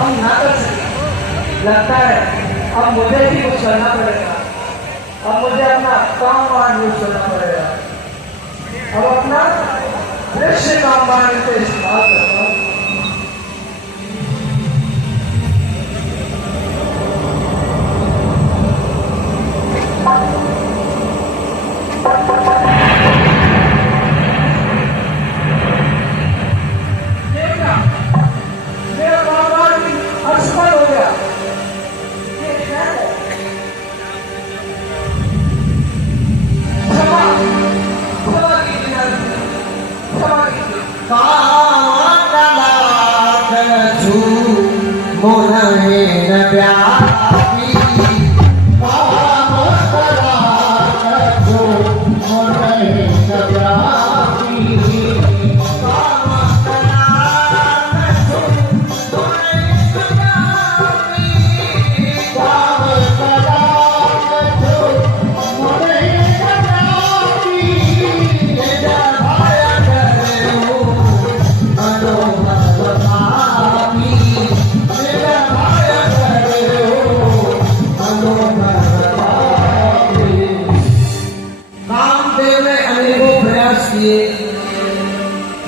हम ना कर सके। लगता है अब मुझे ही कुछ करना पड़ेगा। अब मुझे अपना काम यूज करना पड़ेगा। अब अपना दृश्य काम से इस्तेमाल करता हूँ।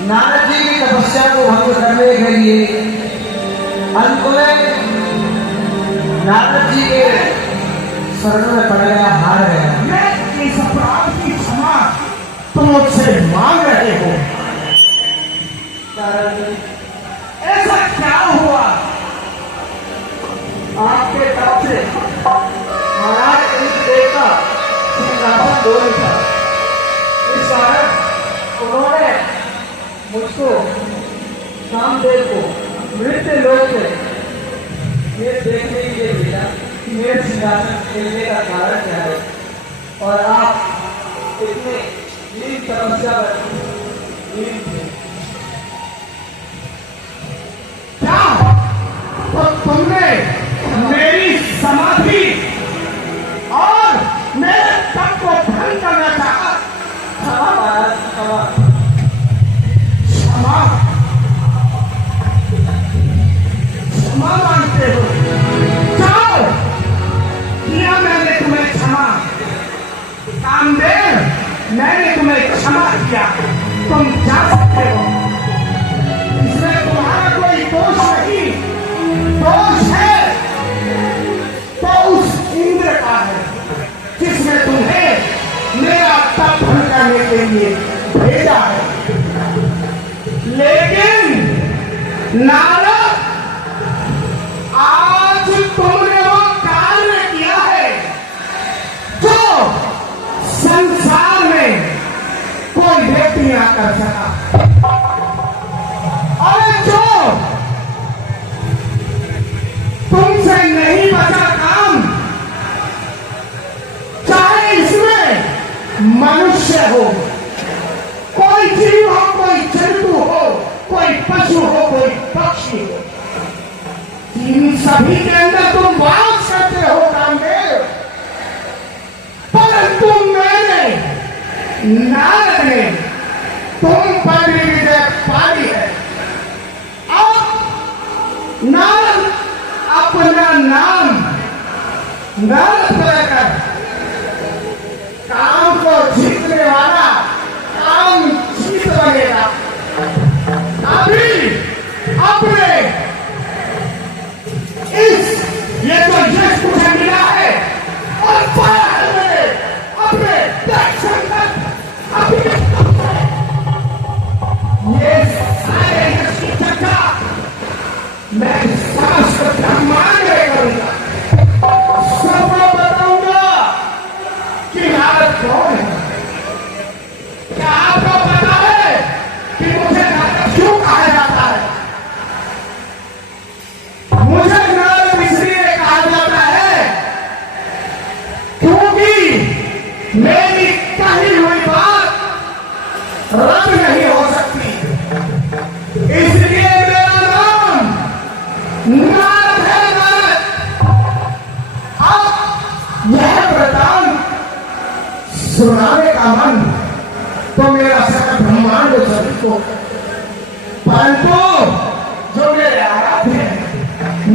नारद जी की तपस्या को भंग करने के लिए अंत में नारद जी के शरण में पड़ गया, हार गया। मैं इस अपराध की क्षमा तुम मुझसे मांग रहे हो। ऐसा क्या हुआ? आपके तप से महाराज इंद्रदेव का सिंहासन डोल था। इस कारण उन्होंने मुझको कामदेव को मृत्यु लोक से ये देखने के लिए भेजा कि मेरे सिंहासन खेलने का कारण क्या है और आप इतने लीन तपस्या लीन थे। क्या तो तुमने मेरी समाधि और मेरे तप को भंग करना चाहा? क्षमा महाराज, क्षमा। क्षमा क्षमा मांगते हो? जाओ, किया मैंने तुम्हें क्षमा। कामदेव, मैंने तुम्हें क्षमा किया, तुम जा सकते हो। इसमें तुम्हारा कोई दोष नहीं। दोष है तो उस इंद्र का है जिसने तुम्हें मेरा तप भंग करने के लिए भेजा है। लेकिन नारद, आज तुमने वो कार्य किया है जो संसार में कोई व्यक्ति ना कर सका, और जो तुमसे नहीं बचा काम, चाहे इसमें मनुष्य हो, कोई जीव हो, कोई जंतु हो, कोई पशु हो, कोई पक्षी हो, इन सभी के अंदर तुम वास करते हो कामदेव। परंतु मैंने, नारद ने तुम पर भी विजय पाई है। अब नारद अपना नाम नारद लेकर काम को जीतने वाला काम जीत बनेगा। अभी अपने इस ये जो यश मुझे मिला है और पाया है मैंने अपने दर्शन तक, अभी ये सारे यश की चर्चा मैं शास्त्र ब्रह्मांड में करूंगा। सबको बताऊंगा कि नारद कौन है। क्या आपको पता है कि मुझे नारद क्यों कहा जाता है? मुझे नारद इसलिए कहा जाता है क्योंकि मेरी कही हुई बात रद्द नहीं हो सकती। इसलिए मेरा नाम नारद है, नारद। अब यह वृतांत सुनाने का मन तो मेरा सकल ब्रह्मांड सभी को, परंतु जो मेरे आराध्य हैं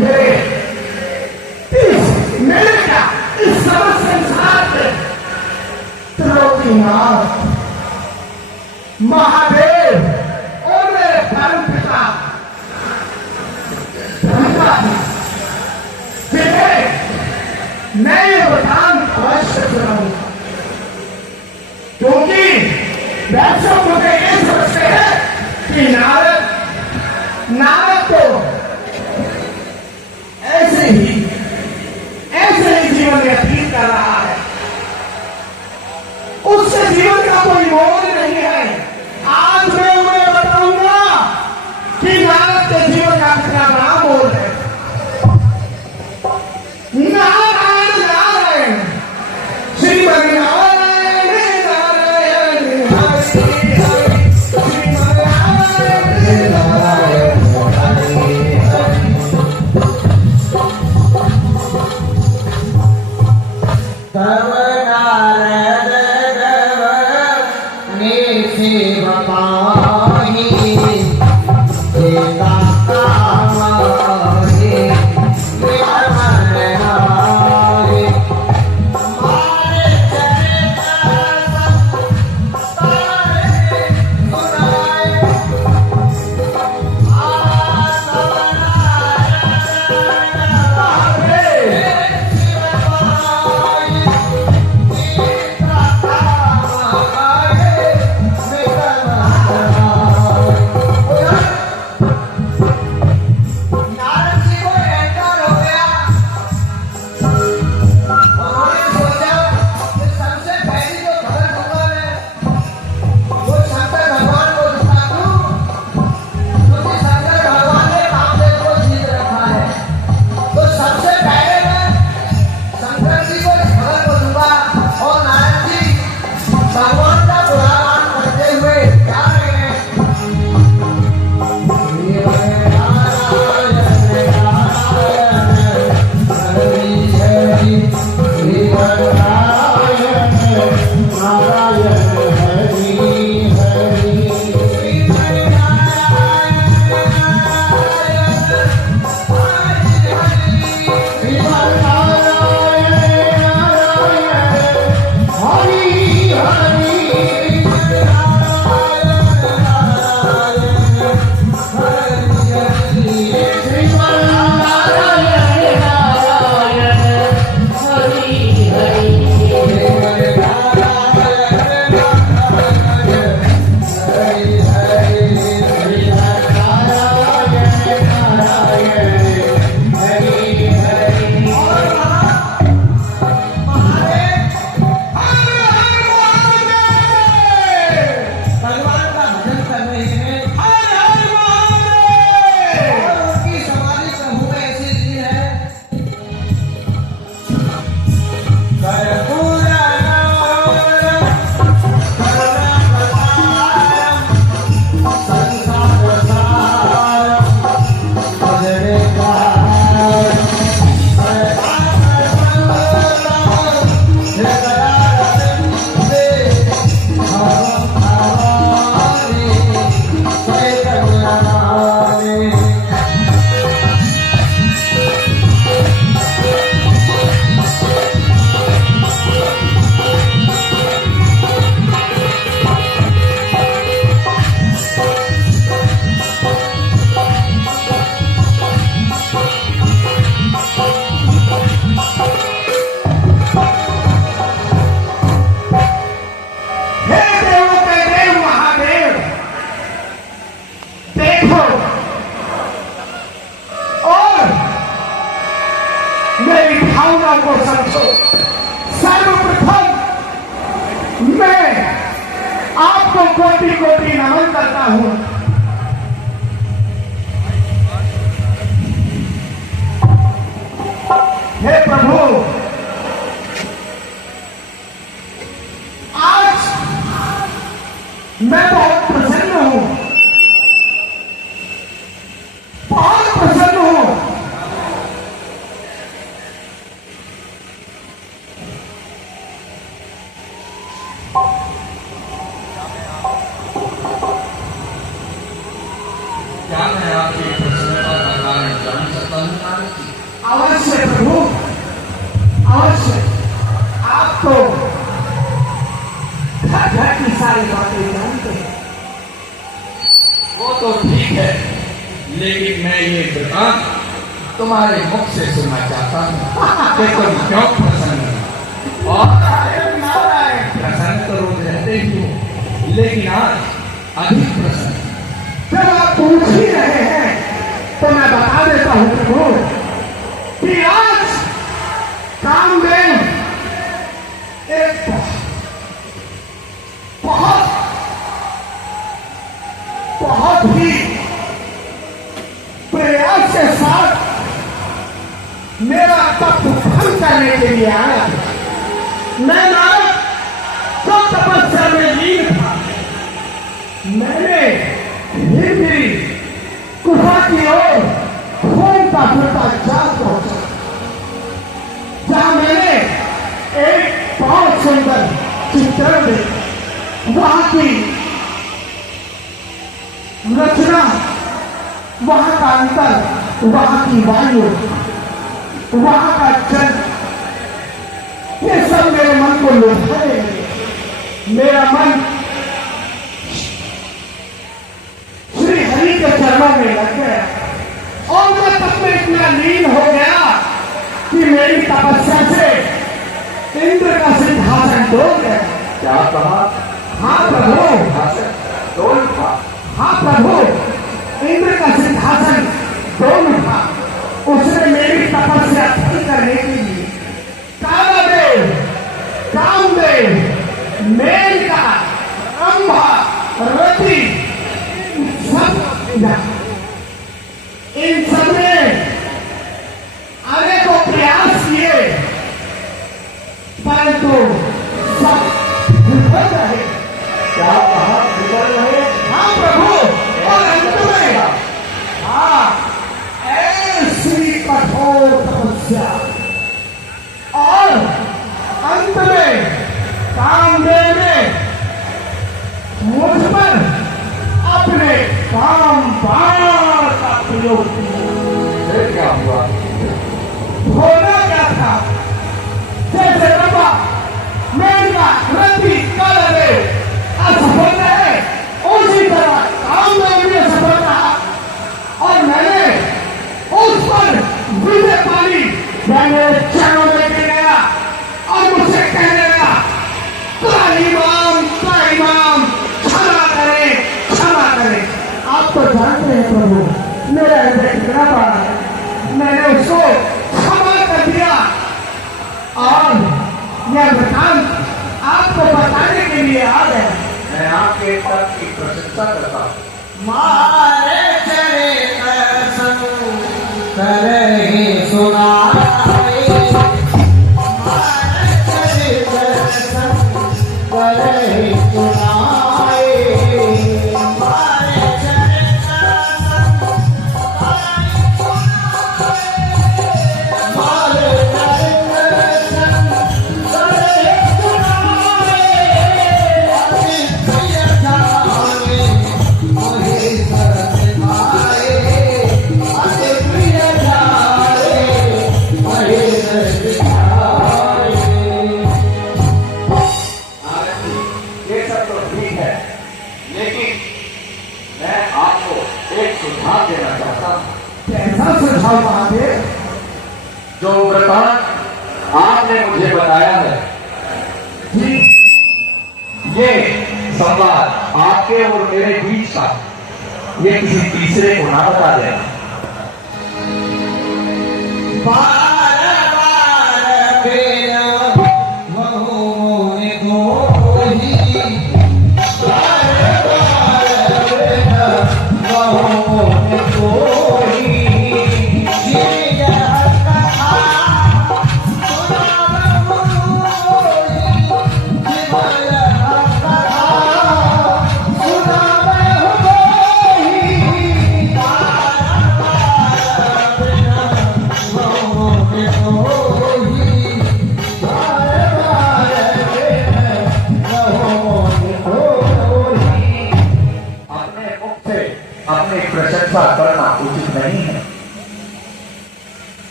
भावना को समझो। सर्वप्रथम मैं आपको कोटि कोटि नमन करता हूं। हे प्रभु, आज मैं बहुत प्रसन्न हूं, बहुत प्रसन्न हूं। क्या मैं आपकी प्रसन्नता का कारण जान सकता हूँ नारद जी? अवश्य प्रभु, अवश्य। आप तो घर घर की सारी बातें जानते हैं। वो तो ठीक है, लेकिन मैं ये वृतांत तुम्हारे मुख से सुनना चाहता हूँ कि तुम क्यों प्रसन्न हो। और प्रसन्न तो रोज रहते ही हो, लेकिन आज अधिक प्रसन्न। जब आप पूछ ही रहे हैं तो मैं बता देता हूं प्रभु कि आज कामदेव एक बहुत बहुत ही प्रयास के साथ मेरा तप भंग करने के लिए आया। मैं नारद जो तपस्या में लीन था, मैंने हिरगिरी गुफा की ओर घूमता फिरता जा पहुंचा, जहां मैंने एक बहुत सुंदर चित्रण देखा। वहां की रचना, वहां का अंतर, वहां की वायु, वहां का जल, ये सब मेरे मन को लुभाने लगे। मेरा मन श्री हरि के चरणों में लग गया और मैं तब में इतना लीन हो गया कि मेरी तपस्या से इंद्र का सिंहासन डोल गया। क्या कहा? हाँ प्रभु, डोल था। हाँ प्रभु, इंद्र का सिंहासन डोल था। उसने मेरी तपस्या पूरी करने के लिए कालादेव, कामदेव, मेनका, अंबा, रति, इन सब ने अनेकों प्रयास किए, परंतु सब विफल रहे। क्या कहा? विफल रहे? हाँ प्रभु, और अंत में हाँ ऐसी कठोर तपस्या और अंत में कामदेव ने मुझ पर अपने काम बाण का प्रयोग किया। फिर क्या हुआ? होना क्या था? जैसे रंभा, मेनका, रति, कालादेव असफल रहे, उसी तरह कामदेव भी असफल रहा और मैंने उस पर विजय पाली। मैंने चरणों में गिर गया और मुझसे कहने लगा, त्राहिमाम, त्राहिमाम, क्षमा करें, क्षमा करें। आप तो जानते हैं प्रभु, मेरा हृदय कितना बड़ा है। मैंने उसको क्षमा कर दिया और यह वृतांत आपको बताने के लिए आ गया। मैं आपके तप की प्रशंसा करता हूँ। मारे चले कसम करे सुनाए, मारे चले कसम करे सुनाए, मारे चले कसम करे सुनाए, मारे चले कसम करे सुनाए, अति प्रिय जाने मोहे सरस भाए, अति प्रिय जाने मोहे सरस भाए। नारद जी, ये सब तो ठीक है, लेकिन मैं आपको एक सुझाव देना चाहता हूँ। कैसा सुझाव महादेव? जो वृतांत आपने मुझे बताया है, जी ये संवाद आपके और मेरे बीच का, ये किसी तीसरे को ना बता देना। बार बार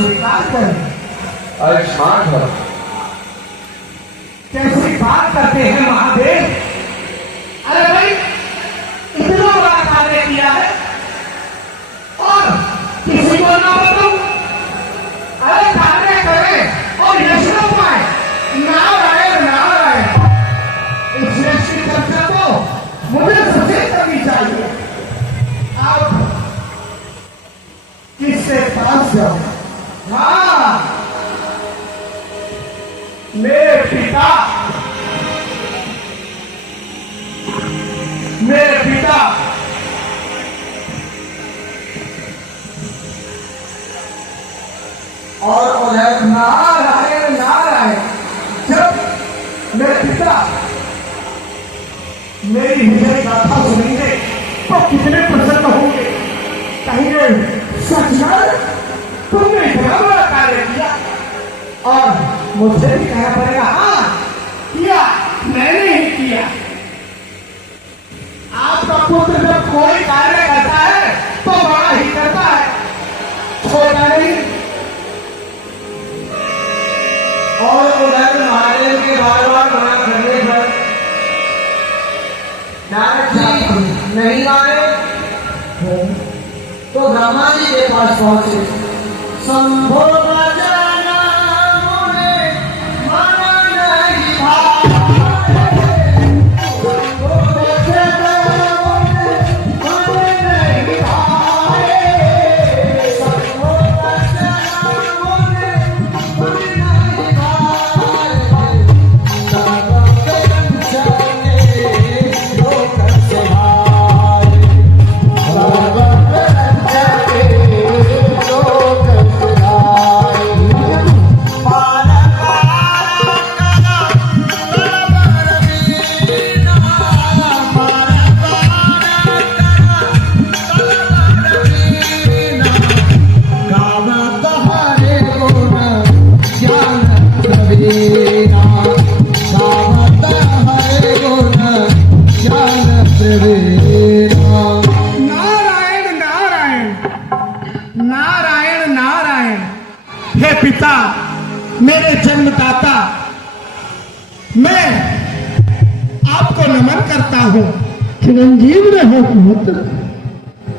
स्वीकार करें। आयुष्मान भव। कैसी बात करते हैं महादेव। अरे भाई इतना बड़ा कार्य किया है और किसी को ना बताऊं। अरे कार्य करें और यश न पाए। नारायण नारायण। इस यश की चर्चा तो मुझे सबसे करनी चाहिए। अब किससे पास जाओ। हाँ, मेरे पिता और उधर नारायण नारायण। जब मेरे पिता मेरी विजय गाथा सुनेंगे तो कितने प्रसन्न होंगे। कहेंगे सचमुच तुमने इतना बड़ा कार्य किया। और मुझे भी कहना पड़ेगा हाँ किया, मैंने ही किया। आपका पुत्र जब कोई कार्य करता है तो बड़ा ही करता है, छोटा नहीं। और उधर महादेव के बार बार मना करने पर नारद जी नहीं माने तो ब्रह्मा जी के पास पहुंचे। शंभो बजाना मुने माना नहीं भाए। शंभो बजाना मुने माना नहीं भाए। शंभो बजाना मुने माना नहीं भाए। सागर जाने लोक सहाय। सागर नारायण नारायण नारायण नारायण। हे पिता, मेरे जन्मदाता, मैं आपको नमन करता हूँ। चिरंजीव रहो पुत्र,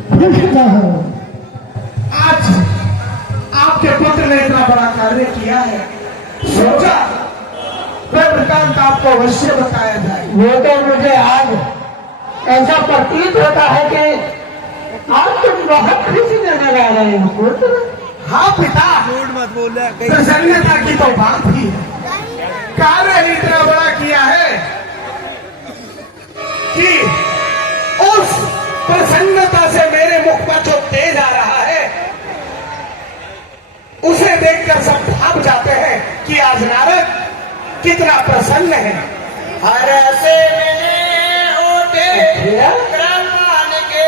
खुश रहो। आज आपके पुत्र ने इतना बड़ा कार्य किया है, सोचा वह वृत्तांत आपको अवश्य बताया जाए। वो तो मुझे आज ऐसा प्रतीत होता है कि आज तुम बहुत खुशी देने जा रहे हो पुत्र। हाँ पिता, प्रसन्नता की तो बात ही है। कार्य ही इतना बड़ा किया है कि उस प्रसन्नता से मेरे मुख पर जो तेज आ रहा है उसे देखकर सब भाग जाते हैं कि आज नारद कितना प्रसन्न है। हर से मिले ओटे ब्रह्मांड के